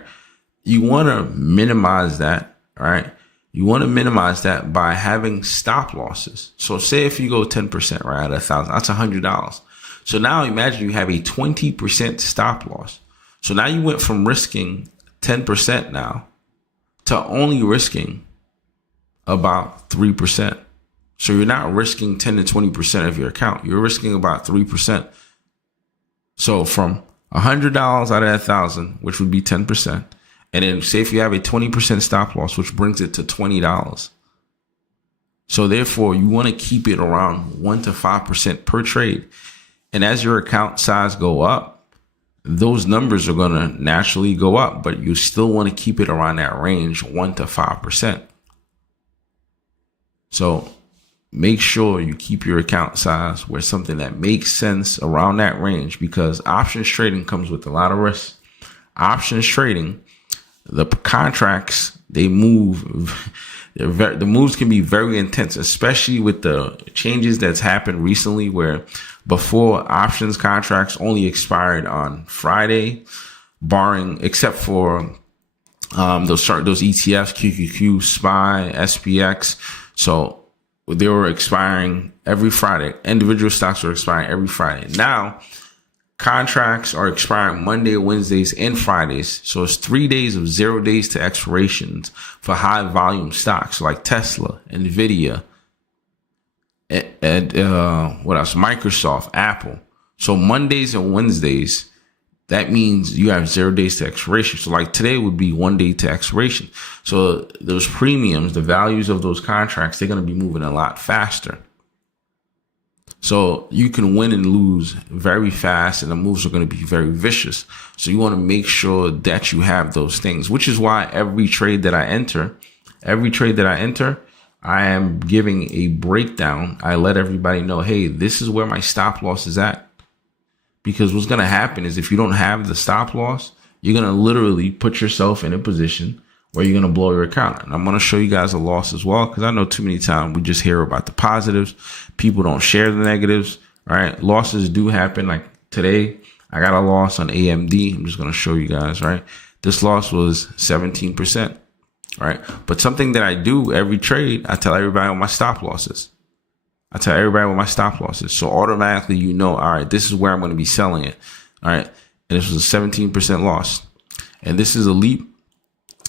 you want to minimize that, all right? You want to minimize that by having stop losses. So say if you go 10%, right, at $1,000, that's $100. So now imagine you have a 20% stop loss. So now you went from risking 10% now to only risking about 3%. So you're not risking 10 to 20% of your account. You're risking about 3%. So from $100 out of that 1,000, which would be 10%, and then say if you have a 20% stop loss, which brings it to $20. So therefore, you want to keep it around 1 to 5% per trade. And as your account size go up, those numbers are going to naturally go up, but you still want to keep it around that range, 1 to 5%. So make sure you keep your account size where something that makes sense around that range, because options trading comes with a lot of risk. Options trading, the contracts, they move. The moves can be very intense, especially with the changes that's happened recently, where before options contracts only expired on Friday, except for those ETFs, QQQ, SPY, SPX. So they were expiring every Friday. Individual stocks were expiring every Friday. Now, contracts are expiring Monday, Wednesdays, and Fridays. So it's 3 days of 0 days to expirations for high volume stocks like Tesla, Nvidia, and what else? Microsoft, Apple. So Mondays and Wednesdays, that means you have 0 days to expiration. So like today would be 1 day to expiration. So those premiums, the values of those contracts, they're going to be moving a lot faster. So you can win and lose very fast, and the moves are going to be very vicious. So you want to make sure that you have those things, which is why every trade that I enter, I am giving a breakdown. I let everybody know, hey, this is where my stop loss is at. Because what's going to happen is if you don't have the stop loss, you're going to literally put yourself in a position where you're going to blow your account. And I'm going to show you guys a loss as well, because I know too many times we just hear about the positives. People don't share the negatives. All right. Losses do happen. Like today, I got a loss on AMD. I'm just going to show you guys, right? This loss was 17%. Right. But something that I do every trade, I tell everybody what my stop loss is. So automatically, you know, all right, this is where I'm going to be selling it. All right. And this was a 17% loss. And this is a leap.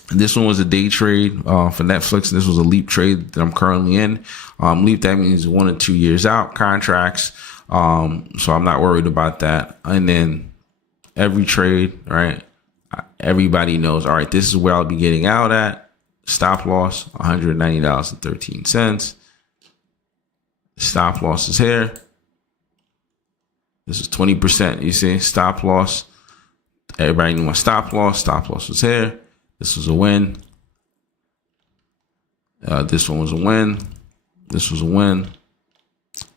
This one was a day trade for Netflix. This was a leap trade that I'm currently in. Leap, that means 1 or 2 years out contracts. So I'm not worried about that. And then every trade, right? Everybody knows, all right, this is where I'll be getting out at. Stop loss, $190.13. Stop loss is here. This is 20%. You see, stop loss. Everybody knew my stop loss. Stop loss was here. This was a win. This one was a win. This was a win.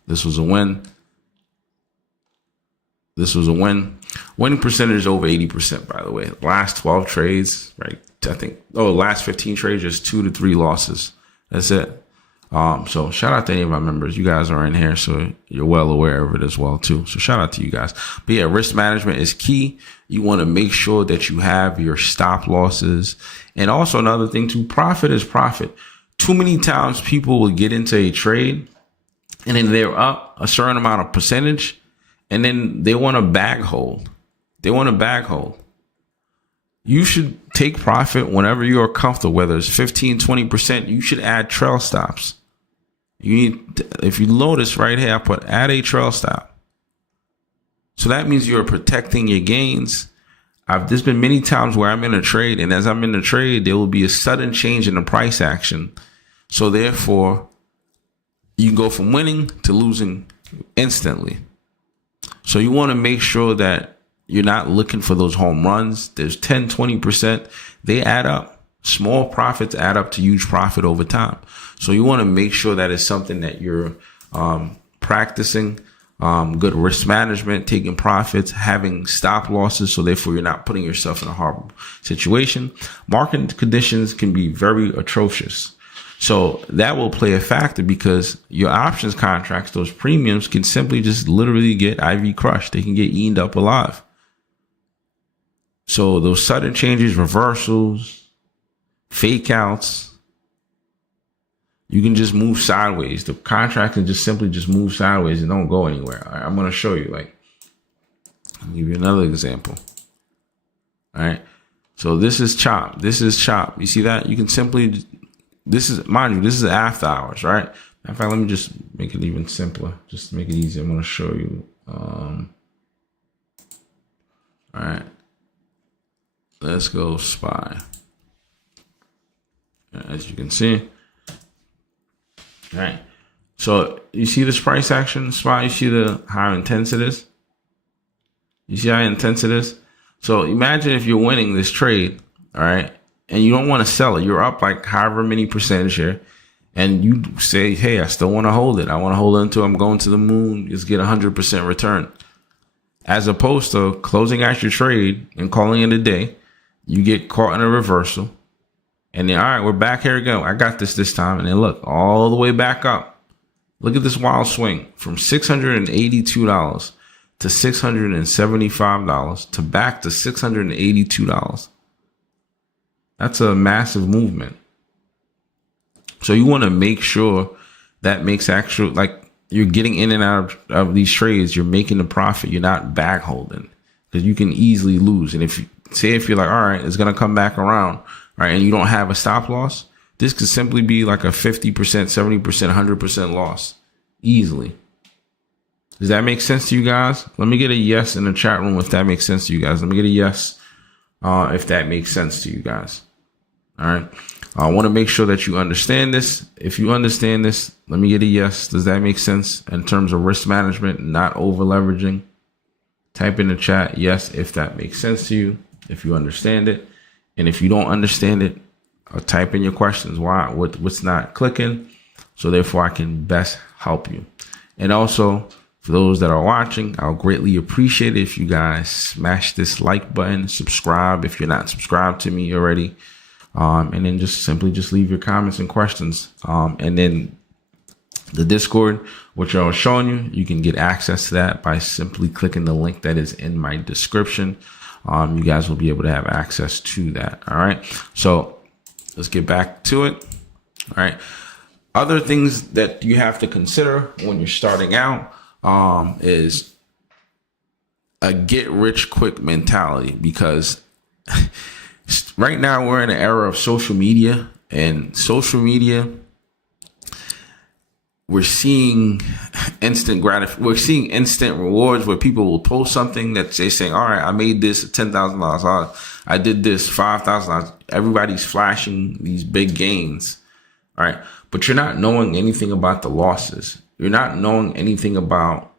This was a win. This was a win. Winning percentage is over 80%, by the way. Last 12 trades, right? Last 15 trades, just 2 to 3 losses. That's it. So shout out to any of my members. You guys are in here, so you're well aware of it as well too. So shout out to you guys. But yeah, risk management is key. You want to make sure that you have your stop losses. And also another thing too, profit is profit. Too many times people will get into a trade and then they're up a certain amount of percentage and then they want to bag hold. You should take profit whenever you are comfortable, whether it's 15, 20%, you should add trail stops. If you notice right here, I put add a trail stop. So that means you're protecting your gains. There's been many times where I'm in a trade, and as I'm in the trade, there will be a sudden change in the price action. So therefore, you go from winning to losing instantly. So you want to make sure that you're not looking for those home runs. There's 10, 20%. They add up. Small profits add up to huge profit over time. So you want to make sure that it's something that you're practicing, good risk management, taking profits, having stop losses. So therefore, you're not putting yourself in a horrible situation. Market conditions can be very atrocious. So that will play a factor because your options contracts, those premiums can simply just literally get IV crushed. They can get eaten up alive. So those sudden changes, reversals, fake outs, you can just move sideways. The contract can just simply just move sideways and don't go anywhere. All right, I'm going to show you. Like, I'll give you another example. All right. So this is chop. This is chop. You see that? You can simply, this is, mind you, this is after hours, right? In fact, let me just make it even simpler. Just to make it easier. I'm going to show you. All right. Let's go SPY. As you can see. All right. So you see this price action SPY? You see how intense it is? You see how intense it is? So imagine if you're winning this trade, all right, and you don't want to sell it. You're up like however many percentage here, and you say, hey, I still want to hold it. I want to hold it until I'm going to the moon, just get 100% return. As opposed to closing out your trade and calling it a day, you get caught in a reversal. And then, all right, we're back here again. I got this time. And then look, all the way back up. Look at this wild swing from $682 to $675 to back to $682. That's a massive movement. So you want to make sure that makes actual, like, you're getting in and out of these trades. You're making the profit. You're not bag holding, because you can easily lose. And if you're like, all right, it's going to come back around, right, and you don't have a stop loss, this could simply be like a 50%, 70%, 100% loss easily. Does that make sense to you guys? Let me get a yes in the chat room if that makes sense to you guys. Let me get a yes if that makes sense to you guys. All right. I want to make sure that you understand this. If you understand this, let me get a yes. Does that make sense in terms of risk management, not over leveraging? Type in the chat yes if that makes sense to you, if you understand it. And if you don't understand it, type in your questions. Why? What's not clicking? So therefore I can best help you. And also, for those that are watching, I'll greatly appreciate it if you guys smash this like button, subscribe if you're not subscribed to me already. And then just simply leave your comments and questions. And then the Discord, which I was showing you, you can get access to that by simply clicking the link that is in my description. You guys will be able to have access to that. All right. So let's get back to it. All right. Other things that you have to consider when you're starting out is a get rich quick mentality, because right now we're in an era of social media, and social media, we're seeing we're seeing instant rewards where people will post something that they're saying, all right, I made this $10,000. I did this $5,000. Everybody's flashing these big gains. All right. But you're not knowing anything about the losses. You're not knowing anything about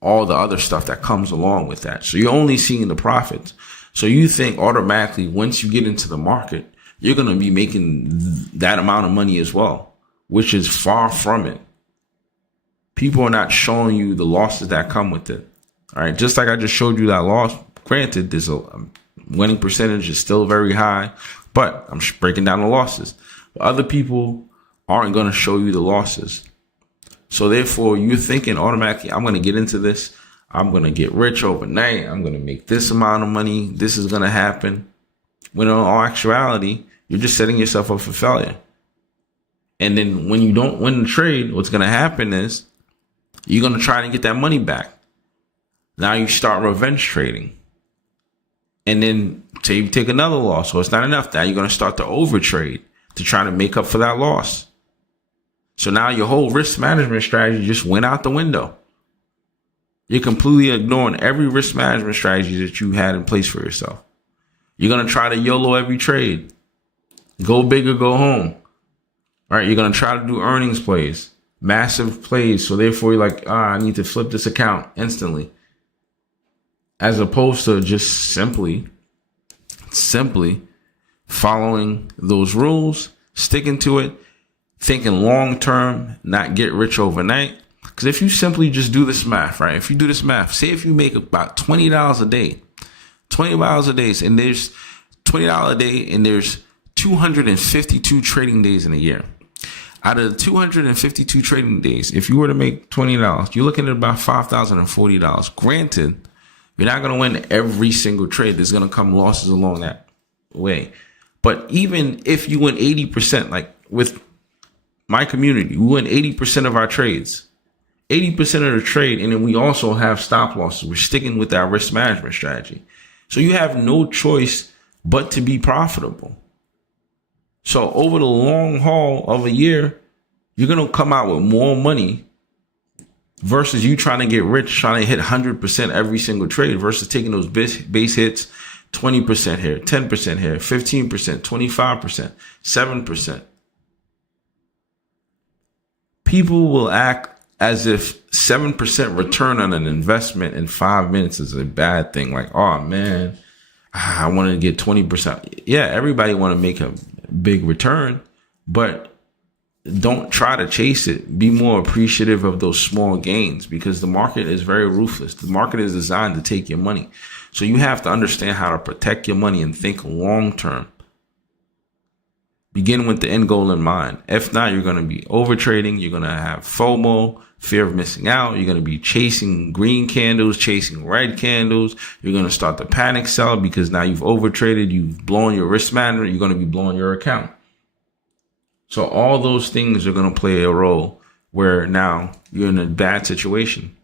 all the other stuff that comes along with that. So you're only seeing the profits. So you think automatically once you get into the market, you're going to be making that amount of money as well, which is far from it. People are not showing you the losses that come with it. All right. Just like I just showed you that loss. Granted, there's a winning percentage is still very high, but I'm breaking down the losses. But other people aren't going to show you the losses. So therefore, you're thinking automatically, I'm going to get into this. I'm going to get rich overnight. I'm going to make this amount of money. This is going to happen. When in all actuality, you're just setting yourself up for failure. And then when you don't win the trade, what's going to happen is you're going to try to get that money back. Now you start revenge trading. And then say you take another loss. So it's not enough. Now you're going to start to overtrade to try to make up for that loss. So now your whole risk management strategy just went out the window. You're completely ignoring every risk management strategy that you had in place for yourself. You're going to try to YOLO every trade. Go big or go home. All right. You're going to try to do earnings plays, massive plays. So therefore you're like, I need to flip this account instantly. As opposed to just simply following those rules, sticking to it, thinking long term, not get rich overnight. Because if you simply just do this math, right? If you do this math, say if you make about $20 a day, $20 a day, and there's $20 a day, and there's 252 trading days in a year. Out of the 252 trading days, if you were to make $20, you're looking at about $5,040. Granted, you're not going to win every single trade. There's going to come losses along that way. But even if you win 80%, like with my community, we win 80% of our trades, 80% of the trade. And then we also have stop losses. We're sticking with our risk management strategy. So you have no choice but to be profitable. So over the long haul of a year, you're going to come out with more money versus you trying to get rich, trying to hit 100% every single trade versus taking those base hits, 20% here, 10% here, 15%, 25%, 7%. People will act as if 7% return on an investment in 5 minutes is a bad thing. Like, oh man, I want to get 20%. Yeah, everybody want to make a big return, but don't try to chase it. Be more appreciative of those small gains because the market is very ruthless. The market is designed to take your money. So you have to understand how to protect your money and think long term. Begin with the end goal in mind. If not, you're going to be over trading. You're going to have FOMO, fear of missing out. You're going to be chasing green candles, chasing red candles. You're going to start to panic sell because now you've over traded. You've blown your risk management. You're going to be blowing your account. So all those things are going to play a role where now you're in a bad situation.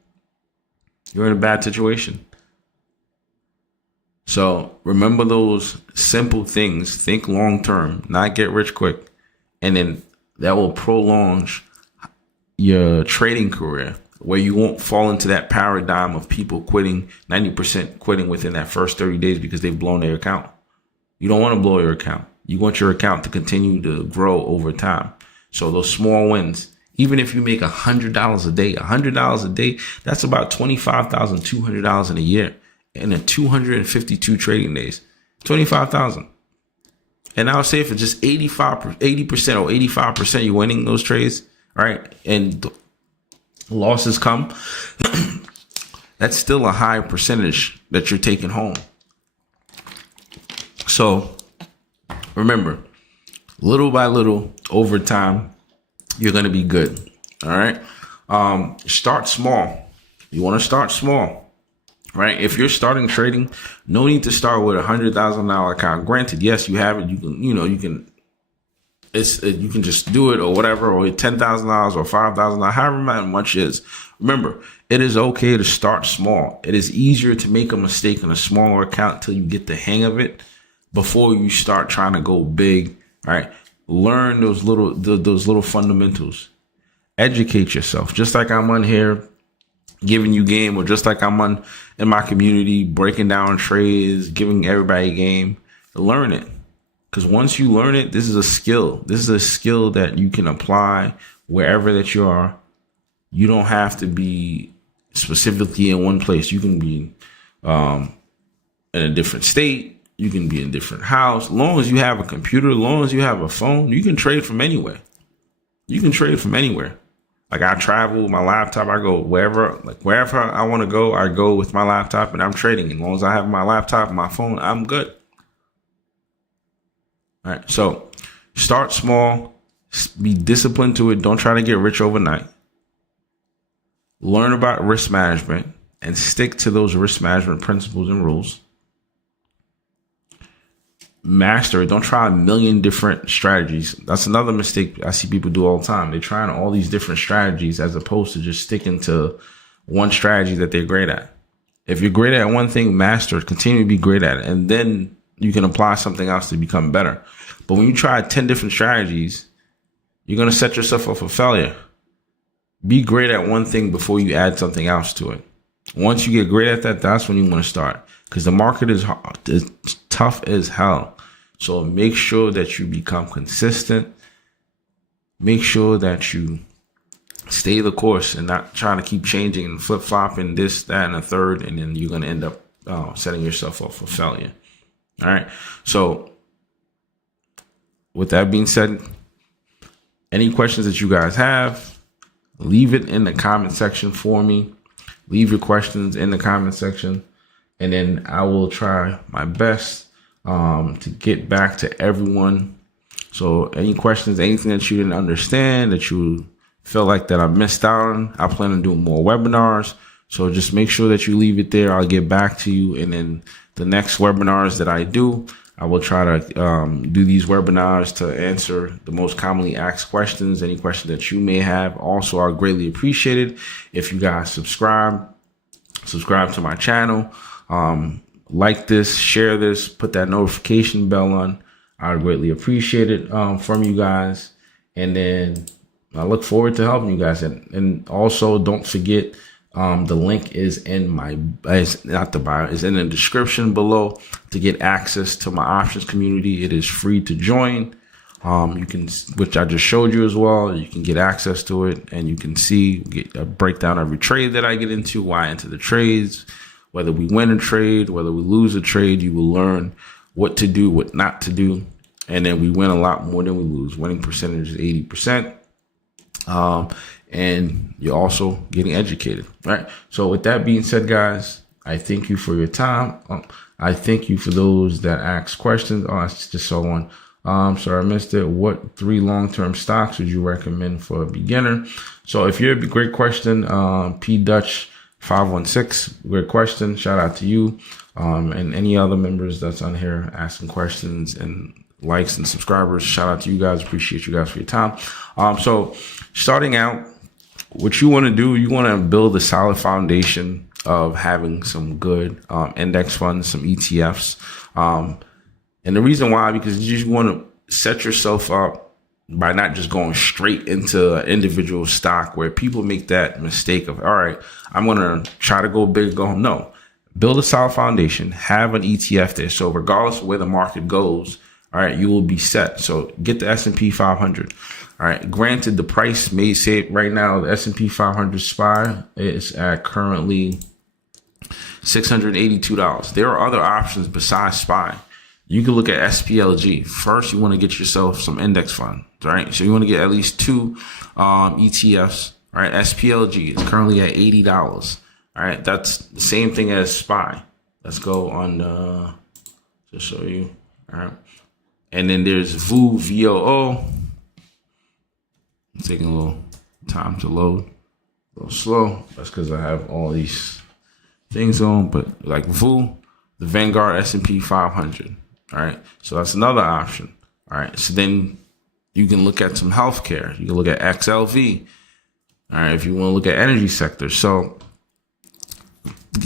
You're in a bad situation. So remember those simple things. Think long term, not get rich quick. And then that will prolong your trading career where you won't fall into that paradigm of people quitting, 90% quitting within that first 30 days because they've blown their account. You don't want to blow your account. You want your account to continue to grow over time. So those small wins, even if you make $100 a day, $100 a day, that's about $25,200 in a year. In a 252 trading days, 25,000. And I would say for just 80% or 85% you're winning those trades, right? And losses come, that's still a high percentage that you're taking home. So remember, little by little over time, you're going to be good. All right. Start small. You want to start small. Right. If you're starting trading, no need to start with $100,000 account. Granted, yes, you have it. You can, you can just do it or whatever, or $10,000 or $5,000, however much it is. Remember, it is okay to start small. It is easier to make a mistake in a smaller account until you get the hang of it before you start trying to go big. Right. Learn those little fundamentals. Educate yourself. Just like I'm on here giving you game, or just like I'm on in my community breaking down trades, giving everybody game. Learn it, because once you learn it, this is a skill. This is a skill that you can apply wherever that you are. You don't have to be specifically in one place. You can be in a different state. You can be in a different house. As long as you have a computer, as long as you have a phone, you can trade from anywhere. You can trade from anywhere. Like I travel with my laptop, I go wherever I want to go, I go with my laptop and I'm trading. As long as I have my laptop and my phone, I'm good. All right. So start small, be disciplined to it. Don't try to get rich overnight. Learn about risk management and stick to those risk management principles and rules. Master it. Don't try a million different strategies. That's another mistake I see people do all the time. They're trying all these different strategies as opposed to just sticking to one strategy that they're great at. If you're great at one thing, master it. Continue to be great at it. And then you can apply something else to become better. But when you try 10 different strategies, you're going to set yourself up for failure. Be great at one thing before you add something else to it. Once you get great at that, that's when you want to start. Because the market is tough as hell. So make sure that you become consistent. Make sure that you stay the course and not trying to keep changing and flip-flopping this, that, and a third. And then you're going to end up setting yourself up for failure. All right. So with that being said, any questions that you guys have, leave it in the comment section for me. Leave your questions in the comment section. And then I will try my best to get back to everyone So any questions, anything that you didn't understand, that you feel like that I missed out on, I plan on doing more webinars. So just make sure that you leave it there. I'll get back to you. And then the next webinars that I do, I will try to do these webinars to answer the most commonly asked questions. Any questions that you may have also are greatly appreciated. If you guys subscribe to my channel, like this, share this, put that notification bell on. I would greatly appreciate it from you guys. And then I look forward to helping you guys. And also don't forget, the link is in is not the bio, is in the description below to get access to my options community. It is free to join. You can, which I just showed you as well. You can get access to it and you can get a breakdown of every trade that I get into, why I enter the trades, whether we win a trade, whether we lose a trade. You will learn what to do, what not to do. And then we win a lot more than we lose. Winning percentage is 80%. And you're also getting educated, right? So with that being said, guys, I thank you for your time. I thank you for those that ask questions. Oh, I just saw one. Sorry, I missed it. What 3 long-term stocks would you recommend for a beginner? So if you're a great question, P Dutch 516, great question. Shout out to you. And any other members that's on here asking questions and likes and subscribers. Shout out to you guys. Appreciate you guys for your time. So starting out, what you want to do, you want to build a solid foundation of having some good index funds, some ETFs. And the reason why, because you just want to set yourself up by not just going straight into an individual stock, where people make that mistake of, all right, I'm going to try to go big, go home. No, build a solid foundation, have an ETF there. So regardless of where the market goes, all right, you will be set. So get the S&P 500. All right. Granted, the price may say right now, the S&P 500 SPY is at currently $682. There are other options besides SPY. You can look at SPLG. First, you want to get yourself some index funds, right? So you want to get at least 2 ETFs, right? SPLG is currently at $80. All right. That's the same thing as SPY. Let's go on to show you. All right. And then there's VOO, VOO. It's taking a little time to load, a little slow. That's because I have all these things on, but like VOO, the Vanguard S&P 500. All right. So that's another option. All right. So then you can look at some healthcare. You can look at XLV. All right. If you want to look at energy sector. So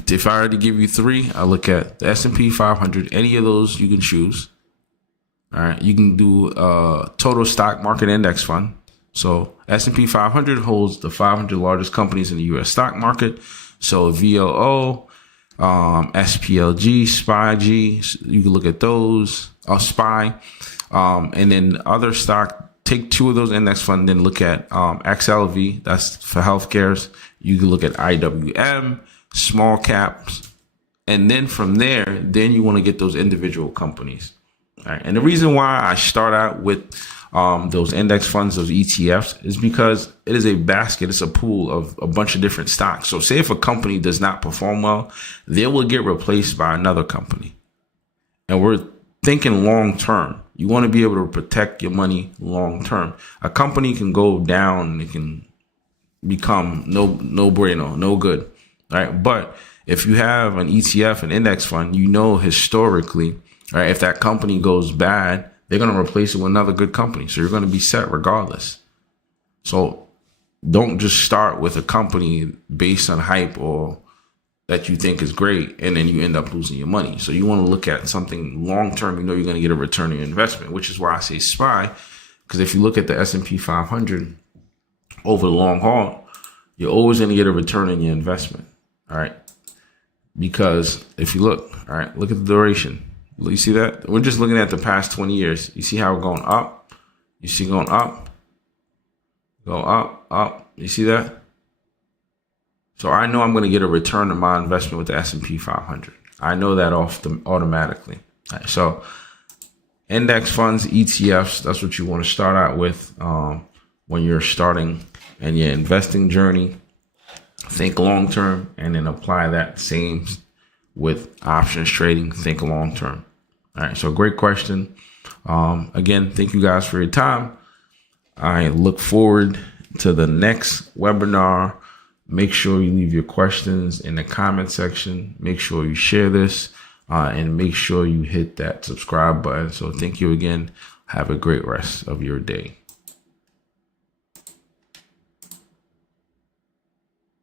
if I were to give you 3, I look at the S&P 500. Any of those you can choose. All right. You can do a total stock market index fund. So S&P 500 holds the 500 largest companies in the U.S. stock market. So VOO, SPLG, SPY-G, you can look at those, SPY, and then other stock. Take 2 of those index funds, then look at XLV. That's for healthcares. You can look at IWM, small caps, and then from there, then you want to get those individual companies. All right. And the reason why I start out with those index funds, those ETFs, is because it is a basket. It's a pool of a bunch of different stocks. So say if a company does not perform well, they will get replaced by another company. And we're thinking long term. You want to be able to protect your money long term. A company can go down and it can become no bueno, no good. All right. But if you have an ETF, an index fund, you know historically, all right, if that company goes bad, they're going to replace it with another good company. So you're going to be set regardless. So don't just start with a company based on hype or that you think is great, and then you end up losing your money. So you want to look at something long-term. You know you're going to get a return on your investment, which is why I say SPY. Because if you look at the S&P 500 over the long haul, you're always going to get a return on your investment. All right. Because if you look, all right, look at the duration. You see that? We're just looking at the past 20 years. You see how we're going up? You see going up? Go up, up. You see that? So I know I'm going to get a return on my investment with the S&P 500. I know that automatically. Right, so index funds, ETFs, that's what you want to start out with when you're starting and your investing journey. Think long term and then apply that same with options trading. Think long term. All right. So great question. Again, thank you guys for your time. I look forward to the next webinar. Make sure you leave your questions in the comment section. Make sure you share this and make sure you hit that subscribe button. So thank you again. Have a great rest of your day.